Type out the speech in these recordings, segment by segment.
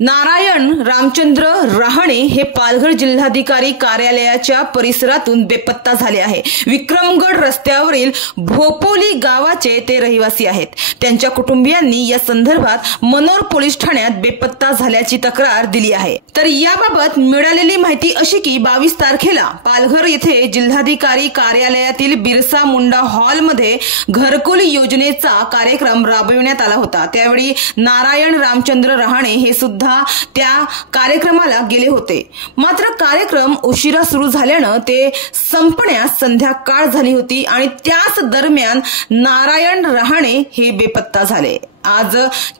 नारायण रामचंद्र रहाणे हे पालघर जिल्हाधिकारी कार्यालयाच्या परिसरातून बेपत्ता झाले आहे। विक्रमगड रस्त्यावरील भोपोली गावाचे ते रहिवासी आहेत। त्यांच्या कुटुंबियांनी या संदर्भात मनोर पोलीस ठाण्यात बेपत्ता झाल्याची तक्रार दिली आहे। तर याबाबत मिळालेली माहिती अशी की 22 तारखेला पालघर येथे जिल्हाधिकारी कार्यालयातील बिरसा मुंडा हॉलमध्ये घरकुल योजनेचा कार्यक्रम राबविण्यात आला होता। त्यावेळी नारायण रामचंद्र रहाणे हे सुद्धा त्या कार्यक्रमाला गेले होते। मात्र कार्यक्रम उशिरा सुरू झाल्याने ते संपण्यास संध्याकाळ झाली होती आणि त्याच दरम्यान नारायण रहाणे हे बेपत्ता झाले। आज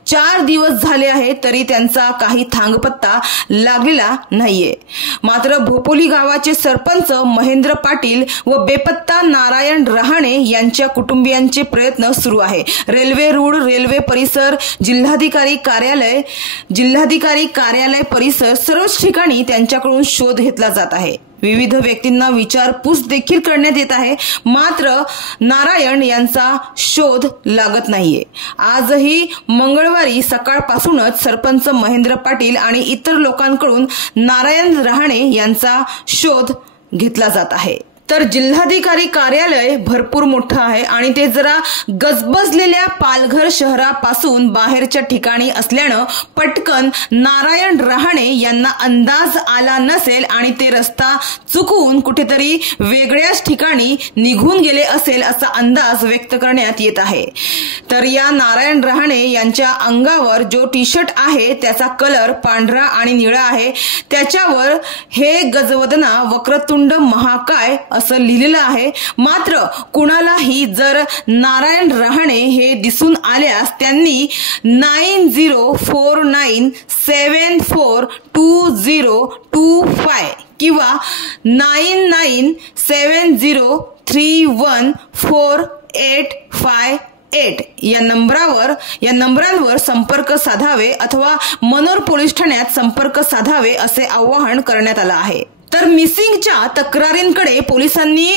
4 दिवस झाले आहे तरी त्यांचा काही थांगपत्ता लागलेला नाहीये। मात्र भोपोली गावाचे सरपंच महेंद्र पाटील व बेपत्ता नारायण रहाणे यांच्या कुटुंबियांचे प्रयत्न सुरू आहे। रेल्वे रूळ, रेल्वे परिसर, जिल्हाधिकारी कार्यालय परिसर सर्वच ठिकाणी त्यांच्याकडून शोध घेतला जात आहे। विविध व्यक्तींना विचारपूस देखील करण्यात येत आहे, मात्र नारायण यांचा शोध लागत नाहीये। आजही मंगळवारी सकाळपासूनच सरपंच महेंद्र पाटील आणि इतर लोकांकडून नारायण रहाणे यांचा शोध घेतला जात आहे। तर जिल्हाधिकारी कार्यालय भरपूर मोठं आहे आणि ते जरा गजबजलेल्या पालघर शहरापासून बाहेरच्या ठिकाणी असल्यानं पटकन नारायण रहाणे यांना अंदाज आला नसेल आणि ते रस्ता चुकून कुठेतरी वेगळ्याच ठिकाणी निघून गेले असेल असा अंदाज व्यक्त करण्यात येत आहे। तर या नारायण रहाणे यांच्या अंगावर जो टी-शर्ट आहे त्याचा कलर पांढरा आणि निळा आहे। त्याच्यावर हे गजवदना वक्रतुंड महाकाय असं लिहिलेलं आहे। मात्र कुणालाही जर नारायण रहाणे हे दिसून आल्यास त्यांनी 9044742025 किंवा 9970314858 या नंबरांवर संपर्क साधावे अथवा मनोर पोलीस ठाण्यात संपर्क साधावे असे आवाहन करण्यात आले आहे। तर मिसिंगच्या तक्रारींकडे पोलिसांनी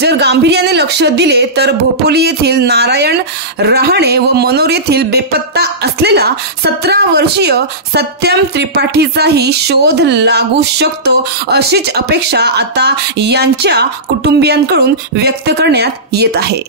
जर गांभीर्याने लक्ष दिले तर भोपोली येथील नारायण रहाणे व मनोर येथील बेपत्ता असलेला 17 वर्षीय सत्यम त्रिपाठीचाही शोध लागू शकतो अशीच अपेक्षा आता यांच्या कुटुंबियांकडून व्यक्त करण्यात येत आहे।